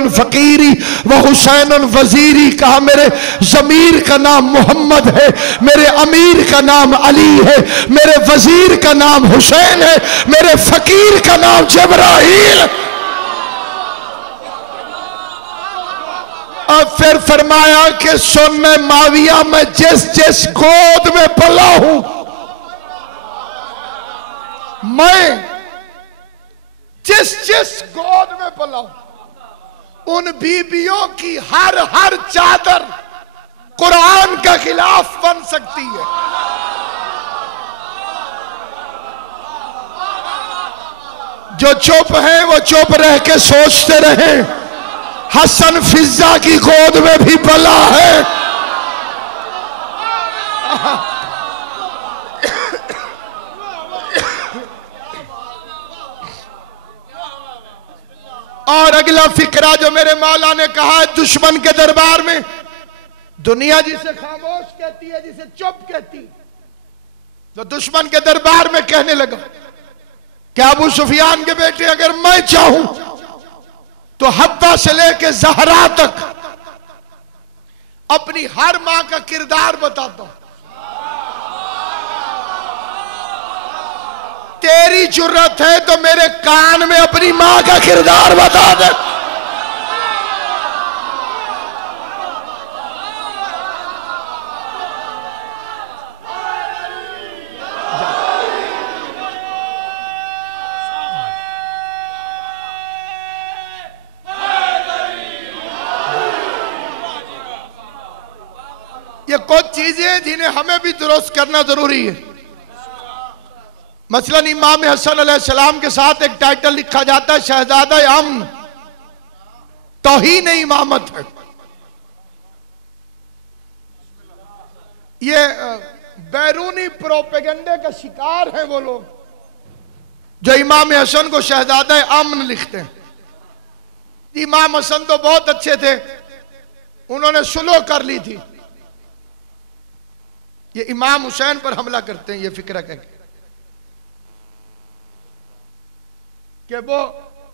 अमीरुन फकीरी व हुसैनुन वजीरी। कहा मेरे जमीर का नाम मोहम्मद है, मेरे अमीर का नाम अली है, मेरे वजीर का नाम हुसैन है, मेरे फकीर का नाम जिब्राइल। और फिर फरमाया कि सुन माविया, मैं जिस जिस गोद में पला हूं, मैं जिस जिस गोद में पला हूं, उन बीबियों की हर हर चादर कुरान का खिलाफ बन सकती है। जो चुप है वो चुप रह के सोचते रहे, हसन फिजा की गोद में भी पला है। और अगला फिक्रा जो मेरे मौला ने कहा है, दुश्मन के दरबार में दुनिया जिसे खामोश कहती है, जिसे चुप कहती, तो दुश्मन के दरबार में कहने लगा कि अबू सुफियान के बेटे, अगर मैं चाहूं तो हब्बा से लेके जहरा तक अपनी हर मां का किरदार बताता हूं। तेरी जुर्रत है तो मेरे कान में अपनी मां का किरदार बता दे। ये कुछ चीजें जिन्हें हमें भी दुरुस्त करना जरूरी है। मसलन इमाम हसन अलैहिस्सलाम के साथ एक टाइटल लिखा जाता है शहजादा अमन, तौहीन इमामत है। ये बैरूनी प्रोपेगेंडे का शिकार हैं वो लोग जो इमाम हसन को शहजादा अमन लिखते हैं। इमाम हसन तो बहुत अच्छे थे, उन्होंने सुलह कर ली थी। ये इमाम हुसैन पर हमला करते हैं, ये फिक्र कह कि वो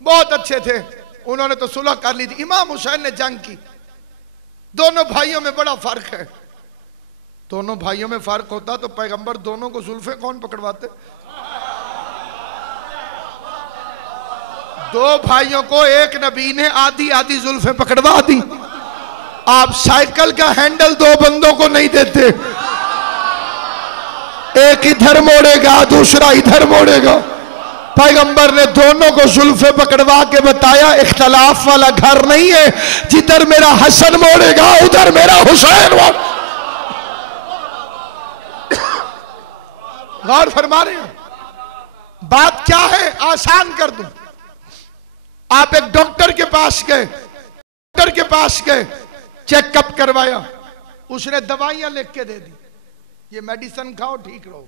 बहुत अच्छे थे, उन्होंने तो सुलह कर ली थी। इमाम हुसैन ने जंग की। दोनों भाइयों में बड़ा फर्क है। दोनों भाइयों में फर्क होता तो पैगंबर दोनों को जुल्फे कौन पकड़वाते? दो भाइयों को एक नबी ने आधी आधी जुल्फे पकड़वा दी। आप साइकिल का हैंडल दो बंदों को नहीं देते, एक इधर मोड़ेगा दूसरा इधर मोड़ेगा। पैगंबर ने दोनों को जुल्फे पकड़वा के बताया इख्तलाफ वाला घर नहीं है, जिधर मेरा हसन मोड़ेगा उधर मेरा हुसैन। गौर फरमा रहे हैं, बात क्या है, आसान कर दूं। आप एक डॉक्टर के पास गए, डॉक्टर के पास गए, चेकअप करवाया, उसने दवाइयां लिख के दे दी, ये मेडिसिन खाओ ठीक रहो।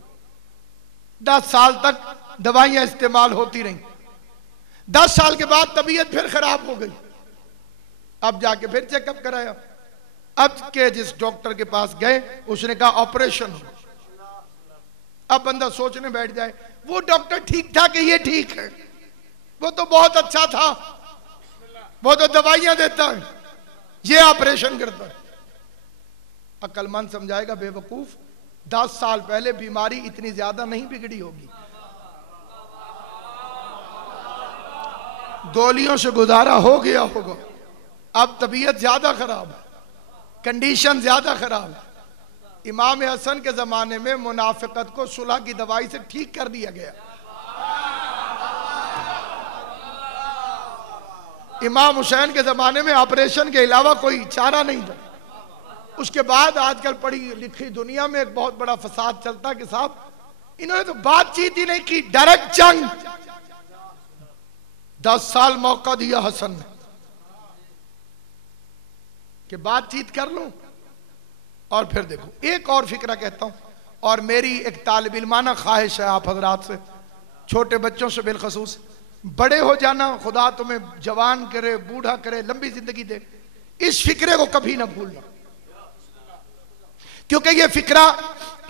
10 साल तक दवाइयां इस्तेमाल होती रही। 10 साल के बाद तबीयत फिर खराब हो गई, अब जाके फिर चेकअप कराया। अब के जिस डॉक्टर के पास गए उसने कहा ऑपरेशन हो। अब बंदा सोचने बैठ जाए, वो डॉक्टर ठीक था कि ये ठीक है? वो तो बहुत अच्छा था, वो तो दवाइयां देता है, ये ऑपरेशन करता है। अक्लमंद समझाएगा बेवकूफ, 10 साल पहले बीमारी इतनी ज्यादा नहीं बिगड़ी होगी, गोलियों से गुजारा हो गया होगा। अब तबीयत ज्यादा खराब है, कंडीशन ज्यादा खराब है। इमाम हसन के जमाने में मुनाफिकत को सुलह की दवाई से ठीक कर दिया गया। इमाम हुसैन के जमाने में ऑपरेशन के अलावा कोई चारा नहीं था। उसके बाद आजकल पढ़ी लिखी दुनिया में एक बहुत बड़ा फसाद चलता कि साहब इन्होंने तो बातचीत ही नहीं की, डायरेक्ट जंग। 10 साल मौका दिया हसन ने कि बातचीत कर लूं और फिर देखो। एक और फिक्रा कहता हूं, और मेरी एक तालिब इल्माना ख्वाहिश है आप हजरात से, छोटे बच्चों से बिलखसूस, बड़े हो जाना, खुदा तुम्हें जवान करे, बूढ़ा करे, लंबी जिंदगी दे, इस फिक्रे को कभी ना भूलना, क्योंकि ये फिक्रा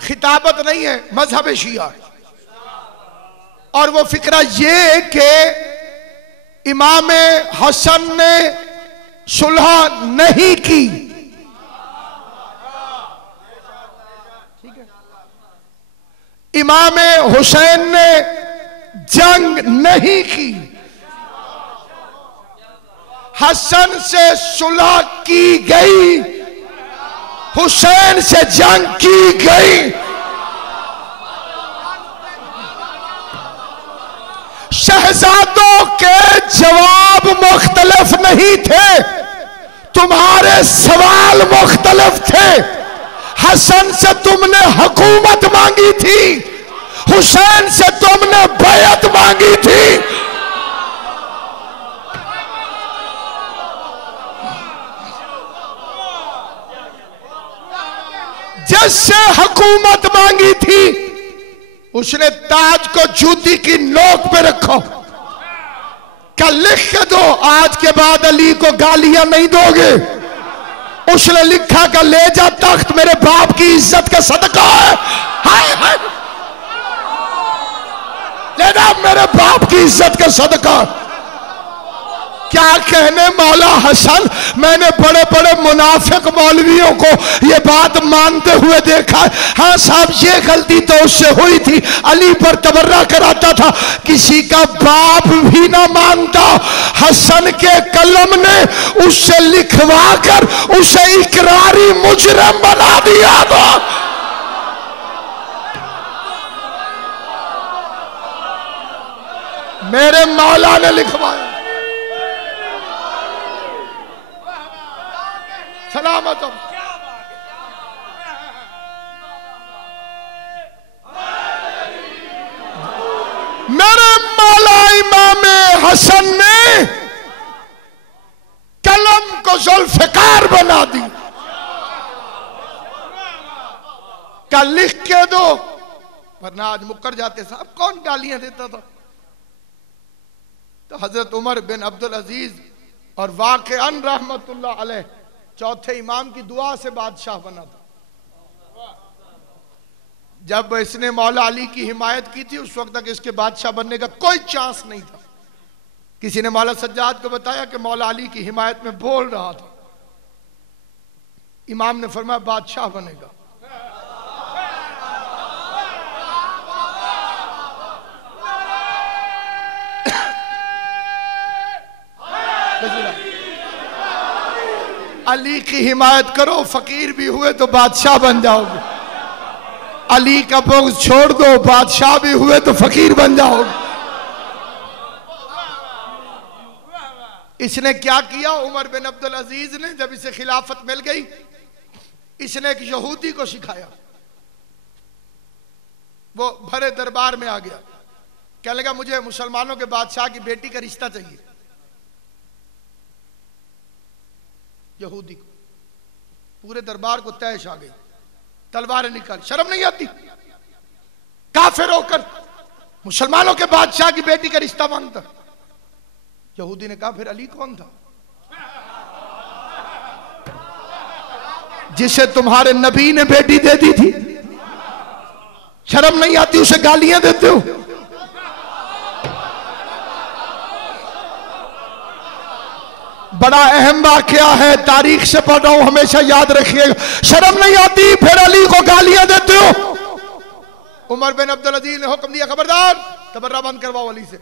खिताबत नहीं है, मजहब शिया है। और वो फिक्रा ये कि इमाम हसन ने सुलह नहीं की। ठीक है, इमाम हुसैन ने जंग नहीं की, हसन से सुलह की गई, हुसैन से जंग की गई। शहजादों के जवाब मुख्तलिफ नहीं थे, तुम्हारे सवाल मुख्तलिफ थे। हसन से तुमने हुकूमत मांगी थी, हुसैन से तुमने बैअत मांगी थी। जिससे हुकूमत मांगी थी उसने ताज को जूती की नोक पे रखो, कल लिख के दो आज के बाद अली को गालियां नहीं दोगे। उसने लिखा कि ले जा तख्त, मेरे बाप की इज्जत का सदका है। हाय हाय, ले जा मेरे बाप की इज्जत का सदका। क्या कहने मौला हसन, मैंने बड़े बड़े मुनाफिक मौलवियों को ये बात मानते हुए देखा। हाँ साहब, ये गलती तो उससे हुई थी, अली पर तबर्रा कराता था, किसी का बाप भी ना मानता। हसन के कलम ने उससे लिखवा कर उसे इकरारी मुजरिम बना दिया था। मेरे मौला ने लिखवाया। सलामत हो। मेरे मौला इमाम हसन ने कलम को जुल्फिकार बना दी। कल लिख के दो, वरना आज मुकर जाते साहब। कौन गालियां देता था? तो हजरत उमर बिन अब्दुल अजीज और वाक़अन रहमतुल्लाह अलैह चौथे इमाम की दुआ से बादशाह बना था। जब इसने मौला अली की हिमायत की थी उस वक्त तक इसके बादशाह बनने का कोई चांस नहीं था। किसी ने मौला सज्जाद को बताया कि मौला अली की हिमायत में बोल रहा था। इमाम ने फरमाया बादशाह बनेगा। अली की हिमायत करो, फकीर भी हुए तो बादशाह बन जाओगे। अली का बुग़्ज़ छोड़ दो, बादशाह भी हुए तो फकीर बन जाओगे। इसने क्या किया? उमर बिन अब्दुल अजीज ने जब इसे खिलाफत मिल गई, इसने एक यहूदी को सिखाया। वो भरे दरबार में आ गया, कहने लगा मुझे मुसलमानों के बादशाह की बेटी का रिश्ता चाहिए। यहूदी को पूरे दरबार को तैश आ गई, तलवारें निकाल। शर्म नहीं आती? काफिर होकर मुसलमानों के बादशाह की बेटी का रिश्ता मांगता। यहूदी ने कहा फिर अली कौन था जिसे तुम्हारे नबी ने बेटी दे दी थी? शर्म नहीं आती? उसे गालियां देते हो। बड़ा अहम वाकया है, तारीख से पढ़ रहा हूं, हमेशा याद रखिएगा। शर्म नहीं आती? फिर अली को गालियां देते हो। उमर बिन अब्दुल अजीज ने हुक्म दिया खबरदार तबर्रा बंद करवाओ अली से।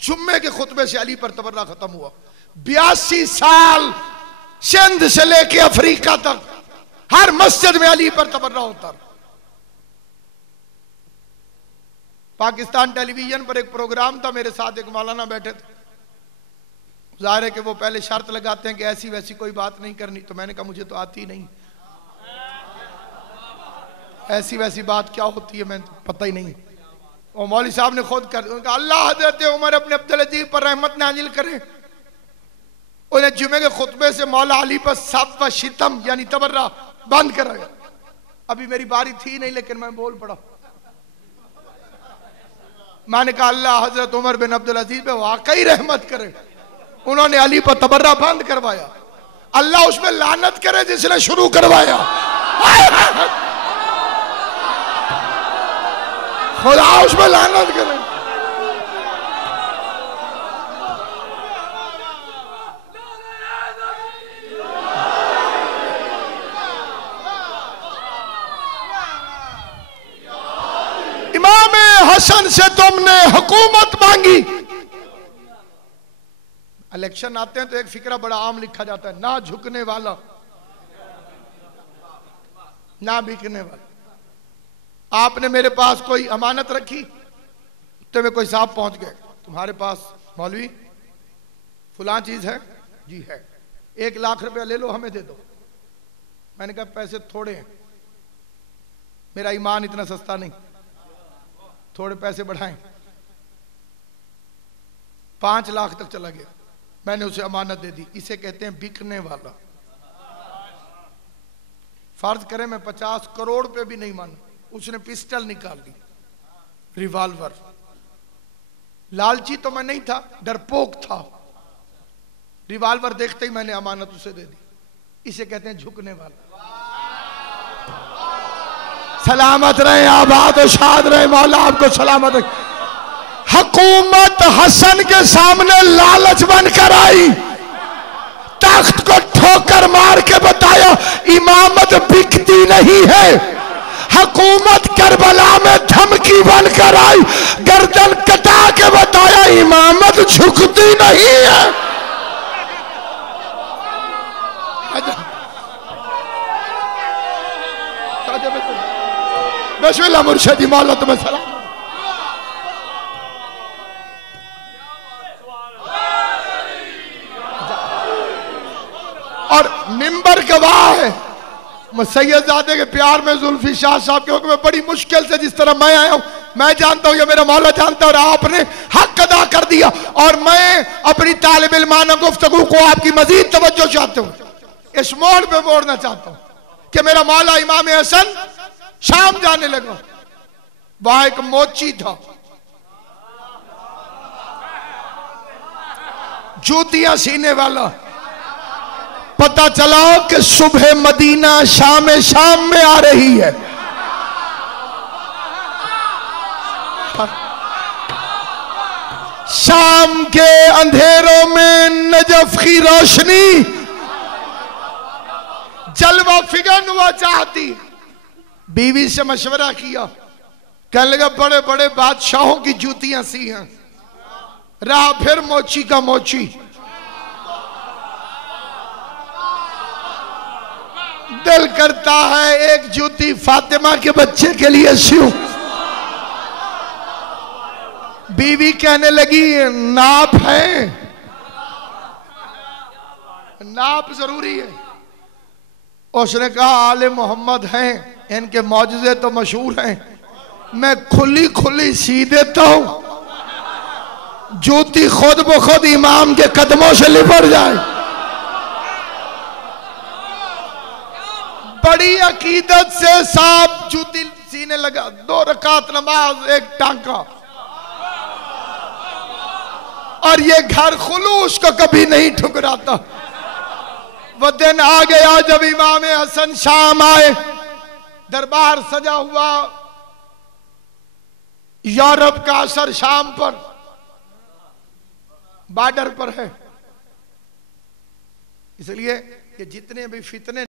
जुम्मे के खुतबे से अली पर तबर्रा खत्म हुआ। 82 साल सिंध से लेके अफ्रीका तक हर मस्जिद में अली पर तबर्रा होता। पाकिस्तान टेलीविजन पर एक प्रोग्राम था, मेरे साथ एक मौलाना बैठे थे। जाहिर है कि वो पहले शर्त लगाते हैं कि ऐसी वैसी कोई बात नहीं करनी। तो मैंने कहा मुझे तो आती नहीं, ऐसी वैसी बात क्या होती है मैं तो पता ही नहीं। और मौलवी साहब ने खुद कर उनका अल्लाह हजरत उमर अपने अब्दुल अजीज पर रहमत नाजिल करे। उन्हें जुमे के खुतबे से मौला अली पर सब व शितम यानी तबर्रा बंद कराया। अभी मेरी बारी थी नहीं लेकिन मैं बोल पड़ा। मैंने कहा अल्लाह हजरत उमर बिन अब्दुल अजीज पे वाकई रहमत करे, उन्होंने अली पर तबर्रा बंद करवाया। अल्लाह उसमें लानत करे जिसने शुरू करवाया। खुदा उसमें लानत करे। हसन से तुमने हुकूमत मांगी। इलेक्शन आते हैं तो एक फिक्रा बड़ा आम लिखा जाता है, ना झुकने वाला ना बिकने वाला। आपने मेरे पास कोई अमानत रखी, तो में कोई साहब पहुंच गए, तुम्हारे पास मौलवी फुला चीज है, जी है, 1 लाख रुपया ले लो, हमें दे दो। मैंने कहा पैसे थोड़े हैं, मेरा ईमान इतना सस्ता नहीं, थोड़े पैसे बढ़ाएं। 5 लाख तक चला गया, मैंने उसे अमानत दे दी। इसे कहते हैं बिकने वाला। फर्ज करें मैं 50 करोड़ पे भी नहीं मानू, उसने पिस्टल निकाल ली, रिवॉल्वर। लालची तो मैं नहीं था, डरपोक था। रिवॉल्वर देखते ही मैंने अमानत उसे दे दी। इसे कहते हैं झुकने वाला। सलामत रहे, आबाद और शाद रहे, मौला आपको सलामत रहे। हुकूमत हसन के सामने लालच बनकर आई, तख्त को ठोकर मार के बताया इमामत बिकती नहीं है। हुकूमत करबला में धमकी बनकर आई, गर्दन कटा के बताया इमामत झुकती नहीं है। बिस्मिल्लाह मुर्शिदी, मौला तुम्हें सलाम। और मिंबर गवाह है, सैयदजादे के प्यार में जुल्फी शाह साहब के हुक्म में बड़ी मुश्किल से जिस तरह मैं आया हूं, मैं जानता हूं, ये मेरा मौला जानता है, और आपने हक अदा कर दिया। और मैं अपनी तालिब इल्माना गुफ्तगू को आपकी मजीद तवज्जो चाहता हूं, इस मोड़ पे मोड़ना चाहता हूं कि मेरा मौला इमाम हसन शाम जाने लगा। वहां एक मोची था, जूतियां सीने वाला। पता चला कि सुबह मदीना शाम में आ रही है। शाम के अंधेरों में नजफ की रोशनी जलवा फिगन हुआ चाहती। बीवी से मशवरा किया, कहने लगा बड़े बड़े बादशाहों की जूतियां सी हैं। रहा फिर मोची का मोची। दिल करता है एक जूती फातिमा के बच्चे के लिए सियूं। बीवी कहने लगी नाप है, नाप जरूरी है। उसने कहा आले मोहम्मद हैं, इनके मौजज़े तो मशहूर हैं, मैं खुली खुली सी देता हूं, जूती खुद ब खुद इमाम के कदमों से लिपट जाए। बड़ी अकीदत से साहब जूती सीने लगा। 2 रकात नमाज, 1 टांका। और ये घर खुलूस को कभी नहीं ठुकराता। वो दिन आ गया जब इमाम हसन शाम आए, दरबार सजा हुआ। यूरोप का असर शाम पर, बॉर्डर पर है, इसलिए ये जितने भी फितने